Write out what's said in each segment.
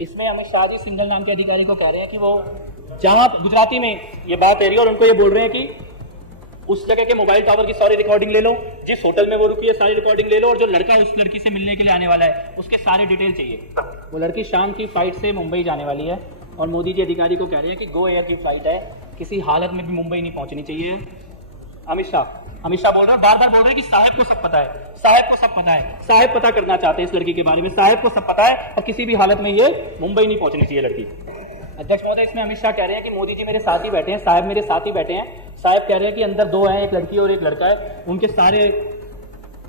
इसमें अमित शाह जी सिंघल नाम के अधिकारी को कह रहे हैं कि वो जहां गुजराती में ये बात है रही है और उनको ये बोल रहे हैं कि उस जगह के मोबाइल टावर की सारी रिकॉर्डिंग ले लो, जिस होटल में वो रुकी है सारी रिकॉर्डिंग ले लो, और जो लड़का उस लड़की से मिलने के लिए आने वाला है उसके सारे डिटेल चाहिए। वो लड़की शाम की फ्लाइट से मुंबई जाने वाली है और मोदी जी अधिकारी को कह रहे हैं कि गो एयर की फ्लाइट है, किसी हालत में भी मुंबई नहीं पहुंचनी चाहिए। अमित शाह बोल रहे हैं, बार बार बोल रहे हैं कि साहब को सब पता है, साहब को सब पता है, साहब पता करना चाहते हैं इस लड़की के बारे में, साहब को सब पता है और किसी भी हालत में ये मुंबई नहीं पहुंचनी चाहिए लड़की। अध्यक्ष महोदय, इसमें अमित शाह कह रहे हैं कि मोदी जी मेरे साथ ही बैठे हैं, साहब मेरे साथ ही बैठे हैं। साहब कह रहे हैं कि अंदर दो हैं, एक लड़की और एक लड़का है, उनके सारे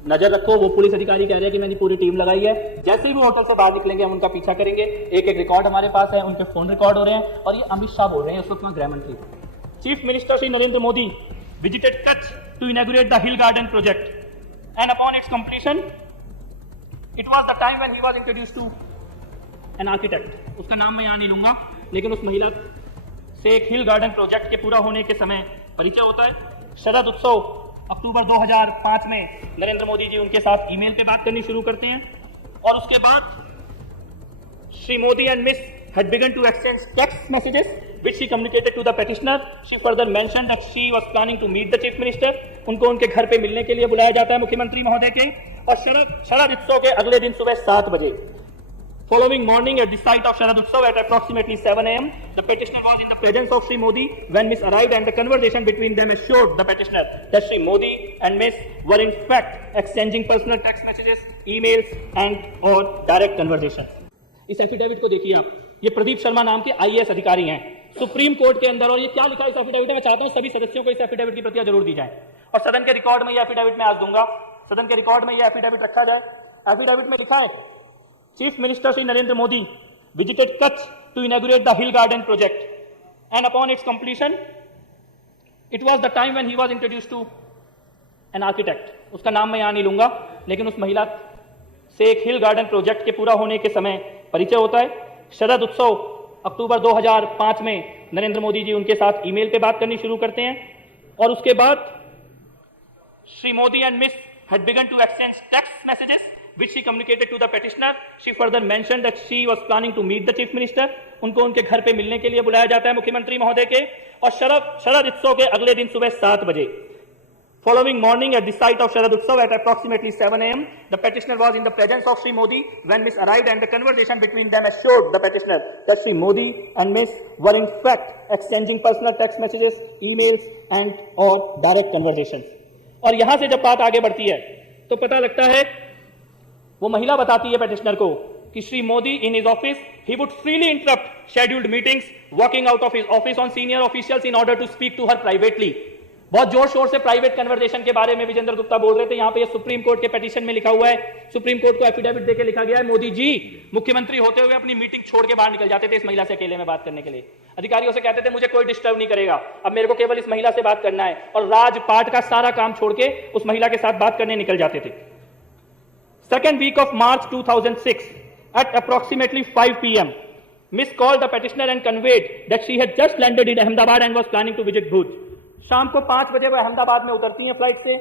नजर रखो। वो पुलिस अधिकारी कह रहे हैं कि मैंने पूरी टीम लगाई है, जैसे ही वो होटल से बाहर निकलेंगे हम उनका पीछा करेंगे। एक एक रिकॉर्ड हमारे पास है, उनके फोन रिकॉर्ड हो रहे हैं। और ये अमित शाह बोल रहे हैं, उस वक्त गृह मंत्री। Chief minister Shri Narendra Modi visited Kutch to inaugurate the Hill Garden project, and upon its completion, it was the time when he was introduced to an architect. उसका नाम मैं यहाँ नहीं लूंगा, लेकिन उस महिला से एक हिल गार्डन प्रोजेक्ट के पूरा होने के समय परिचय होता है। शरद उत्सव अक्टूबर 2005 में नरेंद्र मोदी जी उनके साथ ईमेल पे बात करनी शुरू करते हैं, और उसके बाद Shri Modi and miss had begun to exchange text messages which she communicated to the petitioner. She further mentioned that she was planning to meet the chief minister. उनको उनके घर पे मिलने के लिए बुलाया जाता है मुख्यमंत्री महोदय के। और शरद उत्सव के अगले दिन सुबह 7 बजे, following morning at the site of Sharad Utsav at approximately 7 a.m. the petitioner was in the presence of Shri Modi when Miss arrived, and the conversation between them assured the petitioner that Shri Modi and Miss were in fact exchanging personal text messages, emails and or direct conversations. इस affidavit को देखिए आप, ये प्रदीप शर्मा नाम के IAS अधिकारी हैं supreme court के अंदर। और ये क्या लिखा है इस एफिडेविट में, मैं चाहता हूं सभी सदस्यों को इस एफिडेविट की प्रतियां जरूर दी जाए और सदन के रिकॉर्ड में ये एफिडेविट मैं आज दूंगा, सदन के रिकॉर्ड में ये एफिडेविट रखा जाए। एफिडेविट में लिखा है, chief minister Shri Narendra Modi visited Kutch to inaugurate the hill garden project and upon its completion it was the time when he was introduced to an architect. उसका नाम मैं यहां नहीं लूंगा, लेकिन उस महिला से एक हिल गार्डन प्रोजेक्ट के पूरा होने के समय परिचय होता है। शरद उत्सव अक्टूबर 2005 में नरेंद्र मोदी जी उनके साथ ईमेल पे बात करनी शुरू करते हैं, और उसके बाद Shri Modi and miss had begun to exchange text messages which she communicated to the petitioner. She further mentioned that she was planning to meet the chief minister. उनको उनके घर पे मिलने के लिए बुलाया जाता है मुख्यमंत्री महोदय के। और शरद उत्सव के अगले दिन सुबह 7 बजे, following morning at the site of Sharad Utsav at approximately 7 a.m. the petitioner was in the presence of Shri Modi when Miss arrived, and the conversation between them assured the petitioner that Shri Modi and Miss were in fact exchanging personal text messages, emails and or direct conversations. और यहां से जब बात आगे बढ़ती है तो पता लगता है, वो महिला बताती है पेटिशनर को कि Shri Modi in his office he would freely interrupt scheduled meetings, walking out of his office on senior officials in order to speak to her privately. बहुत जोर शोर से प्राइवेट कन्वर्सेशन के बारे में विजेंद्र गुप्ता बोल रहे थे। यहाँ पे ये सुप्रीम कोर्ट के पिटीशन में लिखा हुआ है, सुप्रीम कोर्ट को एफिडेविट देके लिखा गया है, मोदी जी मुख्यमंत्री होते हुए अपनी मीटिंग छोड़ के बाहर निकल जाते थे इस महिला से अकेले में बात करने के लिए। अधिकारियों से कहते थे मुझे कोई डिस्टर्ब नहीं करेगा, अब मेरे को केवल इस महिला से बात करना है, और राजपाट का सारा काम छोड़ के उस महिला के साथ बात करने निकल जाते थे। Second week of March 2006 at approximately 5 p.m. Miss called the petitioner and conveyed that she had just landed in Ahmedabad and was planning to visit Bhuj. शाम को 5 बजे वो अहमदाबाद में उतरती हैं फ्लाइट से।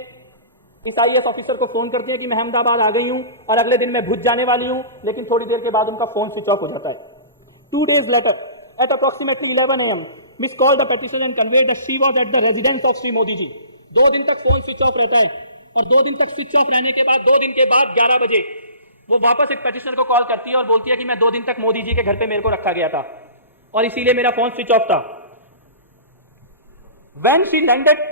इस आईएएस ऑफिसर को फोन करती हैं कि मैं अहमदाबाद आ गई हूं और अगले दिन मैं भुज जाने वाली हूं, लेकिन थोड़ी देर के बाद उनका फोन स्विच ऑफ हो जाता है। 2 days later at approximately 11 a.m. Miss called the petitioner and conveyed that she was at the residence of Shri Modi ji. 2 दिन तक फोन स्विच ऑफ रहता है, और 2 दिन तक स्विच ऑफ रहने के बाद 2 दिन के बाद 11 बजे वो वापस एक पेटिशनर को कॉल करती है और बोलती है कि मैं 2 दिन तक मोदी जी के घर पे मेरे को रखा गया था और इसीलिए मेरा फोन स्विच ऑफ था। When she landed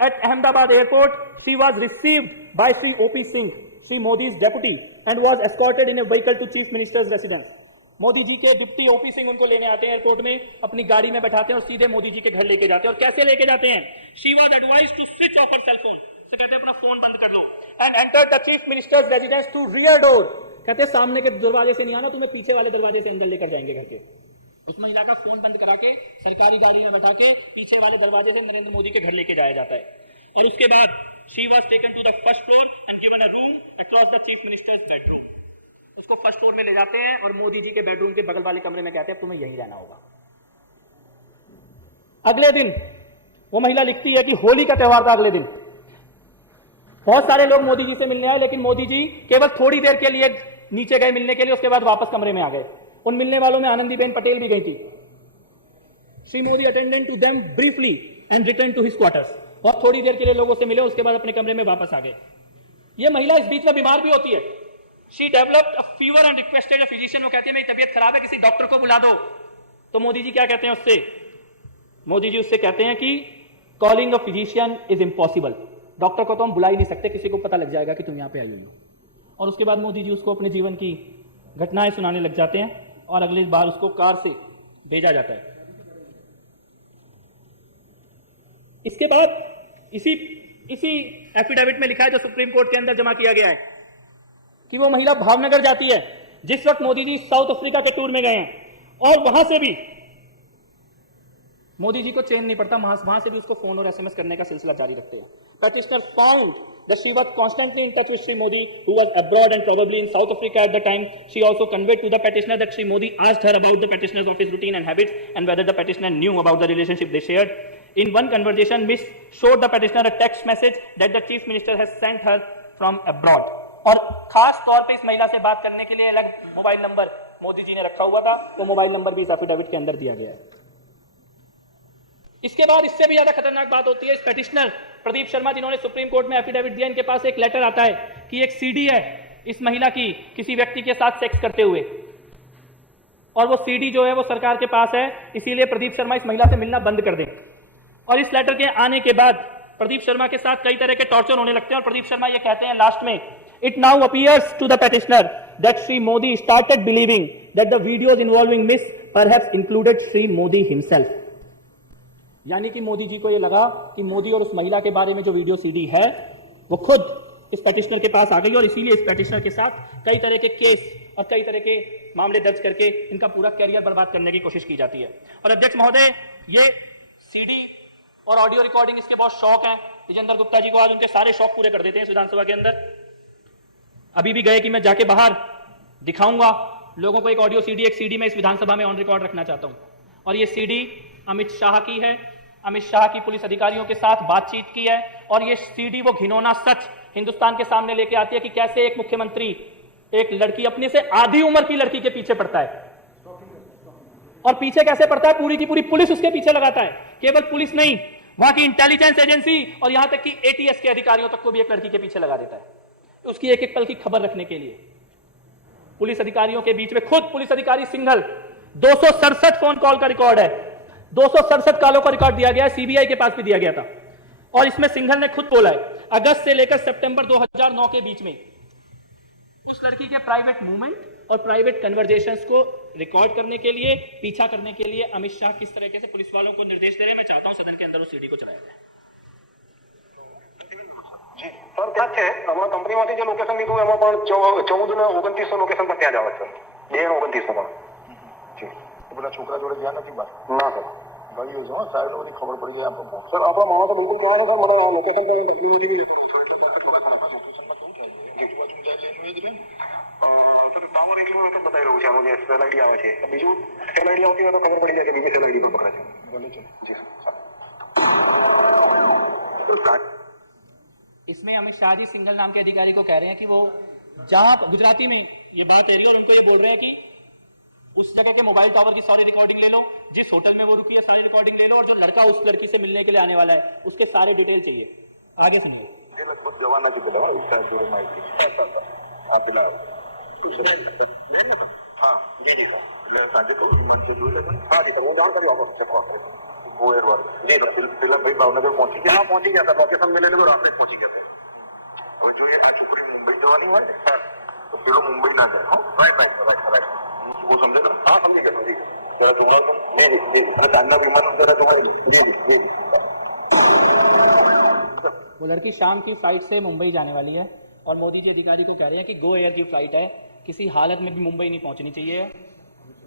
at Ahmedabad airport, she was received by Sri O.P. Singh, Sri Modi's deputy, and was escorted in a vehicle to Chief Minister's residence. Modi ji के डिप्टी O.P. सिंह उनको लेने आते हैं airport में, अपनी गाड़ी में बैठाते हैं और सीधे मोदी जी के घर लेके जाते हैं। और कैसे लेके जाते हैं? She was advised to switch off her cell phone. से कहते हैं अपना फोन बंद कर लो। And entered the Chief Minister's residence through rear door. कहते हैं सामने के दरवाजे से नहीं आना, तुम्हें पीछे वाले दरवाजे से अंदर लेकर जाएंगे घर के। उस महिला का फोन बंद करा के सरकारी गाड़ी में बैठा के पीछे वाले दरवाजे से नरेंद्र मोदी के घर लेके जाया जाता है। और उसके बाद she was taken to the first floor and given a room across the chief minister's bedroom. उसको फर्स्ट फ्लोर में ले जाते हैं और मोदी जी के बेडरूम के बगल वाले कमरे में कहते हैं तुम्हें यहीं रहना होगा। अगले दिन वो महिला लिखती है कि होली का त्योहार था अगले दिन, बहुत सारे लोग मोदी जी से मिलने आए, लेकिन मोदी जी केवल थोड़ी देर के लिए नीचे गए मिलने के लिए, उसके बाद वापस कमरे में आ गए। उन मिलने वालों में आनंदीबेन पटेल भी गई थी। Shri Modi attended to them briefly and return to his quarters. बहुत थोड़ी देर के लिए लोगों से मिले, उसके बाद अपने कमरे में वापस आ गए। ये महिला इस बीच में बीमार भी होती है। She developed a fever and requested a physician. वो कहती है मेरी तबीयत खराब है, किसी डॉक्टर को बुला दो। तो मोदी जी क्या कहते हैं उससे? मोदी जी उससे कहते हैं कि calling a physician is impossible. Doctor को तो हम बुला ही नहीं सकते, किसी को पता लग जाएगा कि तुम यहां पे आई हुई हो। और उसके बाद मोदी जी उसको अपने जीवन की घटनाएं सुनाने लग जाते हैं और अगली बार उसको कार से भेजा जाता है। इसके बाद इसी एफिडेविट में लिखा है जो सुप्रीम कोर्ट के अंदर जमा किया गया है कि वो महिला भावनगर जाती है जिस वक्त मोदी जी साउथ अफ्रीका के टूर में गए हैं, और वहां से भी मोदी जी को चैन नहीं पड़ता, वहां से भी उसको फोन और एसएमएस करने का सिलसिला जारी रखते हैं। Petitioner found that she was constantly in touch with Shri Modi, who was abroad and probably in South Africa at the time. She also conveyed to the petitioner that Shri Modi asked her about the petitioner's office routine and habits and whether the petitioner knew about the relationship they shared. In one conversation, Miss showed the petitioner a text message that the chief minister has sent her from abroad. और खास तौर पे इस महिला से बात करने के लिए अलग मोबाइल नंबर मोदी जी ने रखा हुआ था, वो मोबाइल नंबर भी इस एफिडेविट के अंदर दिया गया है। इसके बाद इससे भी ज्यादा खतरनाक बात होती है। इस पेटिशनर प्रदीप शर्मा जिन्होंने सुप्रीम कोर्ट में एफिडेविट दिया, इनके पास एक लेटर आता है कि एक सीडी है इस महिला की किसी व्यक्ति के साथ सेक्स करते हुए, और वो सीडी जो है वो सरकार के पास है, इसीलिए प्रदीप शर्मा इस महिला से मिलना बंद कर दें। और इस लेटर के आने के बाद प्रदीप शर्मा के साथ कई तरह के टॉर्चर होने लगते हैं, और प्रदीप शर्मा ये कहते हैं लास्ट में, it now appears to the petitioner that Shri Modi started believing that the videos involving miss perhaps included Shri Modi himself. यानी कि मोदी जी को यह लगा कि मोदी और उस महिला के बारे में जो वीडियो सीडी है वो खुद इस पेटिशनर के पास आ गई, और इसीलिए इस पेटिशनर के साथ कई तरह के केस और कई तरह के मामले दर्ज करके इनका पूरा कैरियर बर्बाद करने की कोशिश की जाती है। और अध्यक्ष महोदय, ये सीडी और ऑडियो रिकॉर्डिंग इसके बहुत शौक है। विजेंद्र गुप्ता जी को आज उनके सारे शौक पूरे कर देते हैं विधानसभा के अंदर। अभी भी गए कि मैं जाके बाहर दिखाऊंगा लोगों को एक ऑडियो सीडी, एक सीडी में इस विधानसभा में ऑन रिकॉर्ड रखना चाहता हूं। और ये सीडी अमित शाह की है, अमित शाह की पुलिस अधिकारियों के साथ बातचीत की है, और ये सीडी वो घिनौना सच हिंदुस्तान के सामने लेके आती है कि कैसे एक मुख्यमंत्री एक लड़की, अपने से आधी उम्र की लड़की के पीछे पड़ता है, और पीछे कैसे पड़ता है, पूरी की पूरी पुलिस उसके पीछे लगाता है। केवल पुलिस नहीं, वहां की इंटेलिजेंस एजेंसी और यहां तक कि एटीएस के अधिकारियों तक को भी एक लड़की के पीछे लगा देता है, उसकी एक एक पल की खबर रखने के लिए। पुलिस अधिकारियों के बीच में खुद पुलिस अधिकारी सिंघल, 267 फोन कॉल का रिकॉर्ड है, 267 कॉलों का रिकॉर्ड दिया गया है, सीबीआई के पास भी दिया गया था। और इसमें सिंघल ने खुद बोला है अगस्त से लेकर सितंबर 2009 के बीच में उस लड़की के प्राइवेट मूवमेंट और प्राइवेट कन्वर्सेशंस को रिकॉर्ड करने के लिए, पीछा करने के लिए अमित शाह किस तरीके से पुलिस वालों को निर्देश दे रहे हैं। मैं चाहता हूं सदन के अंदर उस सीडी को चलाया जाए। સર ત્યાં છે હમણાં કંપનીમાંથી જે લોકેશન લીધું એમાં પણ 14 ને 2900 લોકેશન પર ત્યાં જ આવે સર, 2 ને 2900 માં જી પેલા છોકરા જોડે ગયા નથી બાર ના સર ગયું છે સાહેબ લોકોની ખબર પડી ગઈ આપણને સર આપણા માણસો બિલકુલ ત્યાં છે સર મને લોકેશન પર તકલીફ નથી એટલે સર પાવર એકલું વખત બતાવી રહ્યું છે આનું જે સેલ આઈડી આવે છે બીજું સેલ આઈડી આવતી હોય તો ખબર પડી જાય કે બીજી સેલ આઈડી પર પકડે છે ભલે છે જી સર। इसमें अमित शाह जी सिंघल नाम के अधिकारी को कह रहे हैं कि वो जहां गुजराती में ये बात है और उनको ये बोल रहे हैं कि उस जगह के मोबाइल टावर की सारी रिकॉर्डिंग ले लो, जिस होटल में वो रुकी है सारी रिकॉर्डिंग ले लो, और जो लड़का उस लड़की से मिलने के लिए आने वाला है उसके सारे डिटेल चाहिए। आगे से ये लगभग जवाना की तरह इस टाइप जोड़े माहिती आप दिला हाँ जी जी सर मैं साझे को हाँ जी सर वो जान कभी ऑफिस से कॉल करें वो एयरवर्ड जी फिलहाल भाई भावनगर पहुंची गया, पहुंची गया सर लोकेशन मिले तो रात में पहुंची गया और जो ये छुपड़ी मुंबई जवानी है तो फिर मुंबई ना जाए राइट वो समझे ना हाँ समझ गया जी जरा जुमला तो जी जी अरे तान्ना विमान जरा जुमला जी जी वो लड़की शाम की फ्लाइट से मुंबई जाने वाली है और मोदी जी अधिकारी को कह रहे हैं कि गो एयर की फ्लाइट है, किसी हालत में भी मुंबई नहीं पहुंचनी चाहिए।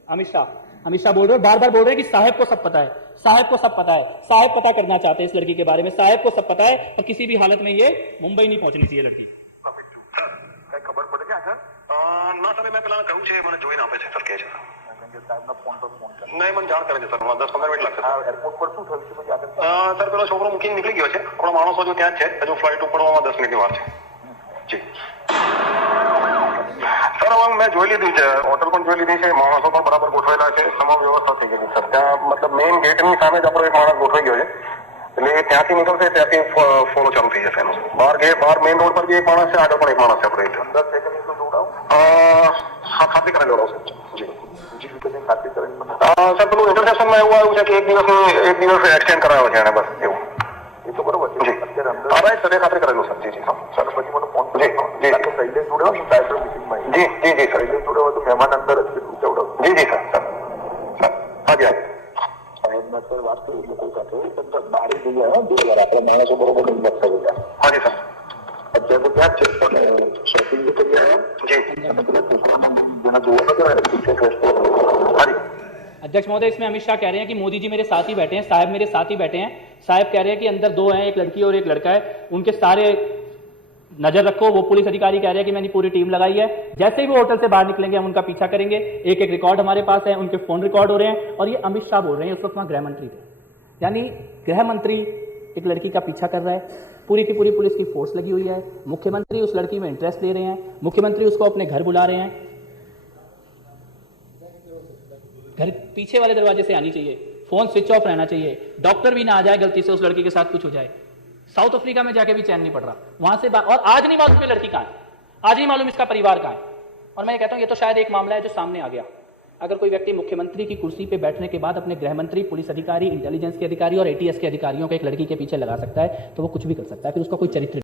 अमित शाह बोल रहे हैं, बार बार बोल रहे हैं कि साहब को सब पता है, साहब को सब पता है, साहब पता करना चाहते हैं इस लड़की के बारे में, साहब को सब पता है और किसी भी हालत में ये मुंबई नहीं पहुंचनी चाहिए लड़की। खबर पड़ गया सर ना सर मैं पहला कहूँ છે મને જોઈને આપે છે સર કહે છે સાહેબના ફોન પર ફોન કરે નહીં મને જાણ કરે છે સર 10-15 મિનિટ લાગશે સર એરપોર્ટ પર શું થયું છે પછી આગળ સર પેલો છોકરો મૂકીને નીકળી ગયો છે, આપણો માણસો જો ત્યાં જ છે, હજુ ફ્લાઇટ ઉપડવામાં 10 મિનિટની વાર છે જી સર મેં જોઈ લીધી છે, હોટલ પણ જોઈ લીધી છે, માણસો પણ બરાબર ગોઠવેલા છે, તમામ વ્યવસ્થા થઈ ગઈ સર. ત્યાં મતલબ મેઇન ગેટની સામે જ આપણો એક માણસ ગોઠવાઈ ગયો છે, એટલે ત્યાંથી નીકળશે ત્યાંથી ફોલો ચાલુ થઈ જશે એનો. બહાર મેઇન રોડ પર બી એક માણસ છે, આગળ પણ એક માણસ છે આપણે. અંદર છે કે નહીં તો જોડાવો. હા, ખાતરી કરેલો આવશે. જી જી, ખાતરી કરેલી. સર પેલું ઇન્ટરસેપ્શનમાં એવું આવ્યું છે કે એક દિવસ એક્સટેન્ડ કરાવ્યો છે એને, બસ એવું. એ તો બરોબર છે. હા રાઈટ સર, એ ખાતરી કરેલું સર. જી જી સર, પછી મને ફોન જી જી શૈલેષ જોડ્યો ને ડાયરેક્ટર મિટિંગમાં. જી જી જી સર, શૈલેષ જોડ્યો તો મહેમાન અંદર જ જોડ્યો. જી જી સર સર હાજી હાજી. સાહેબના સર વાત કરી લોકો સાથે બારી જઈએ હા 2 વાર આપણે માણસો બરોબર વાત કરી ગયા. હાજી સર, અત્યારે તો ત્યાં જ છે પણ શોપિંગ તો ત્યાં જી અને પેલા જેના જોવા નતા હાજી. अध्यक्ष महोदय, इसमें अमित शाह कह रहे हैं कि मोदी जी मेरे साथ ही बैठे हैं, साहब मेरे साथ ही बैठे हैं। साहब कह रहे हैं कि अंदर 2 हैं, एक लड़की और एक लड़का है, उनके सारे नजर रखो। वो पुलिस अधिकारी कह रहे हैं कि मैंने पूरी टीम लगाई है, जैसे ही वो होटल से बाहर निकलेंगे हम उनका पीछा करेंगे। एक एक रिकॉर्ड हमारे पास है, उनके फोन रिकॉर्ड हो रहे हैं। और ये अमित शाह बोल रहे हैं, उस वक्त वहां गृह मंत्री थे, यानी गृह मंत्री एक लड़की का पीछा कर रहा है, पूरी की पूरी पुलिस की फोर्स लगी हुई है, मुख्यमंत्री उस लड़की में इंटरेस्ट ले रहे हैं, मुख्यमंत्री उसको अपने घर बुला रहे हैं। घर पीछे वाले दरवाजे से आनी चाहिए, फोन स्विच ऑफ रहना चाहिए, डॉक्टर भी ना आ जाए गलती से उस लड़की के साथ कुछ हो जाए। साउथ अफ्रीका में जाके भी चैन नहीं पड़ रहा, वहां से और आज नहीं मालूम ये लड़की कहां है, आज नहीं मालूम इसका परिवार कहां है। और मैं ये कहता हूं ये तो शायद एक मामला है जो सामने आ गया। अगर कोई व्यक्ति मुख्यमंत्री की कुर्सी पे बैठने के बाद अपने गृह मंत्री, पुलिस अधिकारी, इंटेलिजेंस के अधिकारी और एटीएस के अधिकारियों को एक लड़की के पीछे लगा सकता है तो वो कुछ भी कर सकता है, फिर उसका कोई चरित्र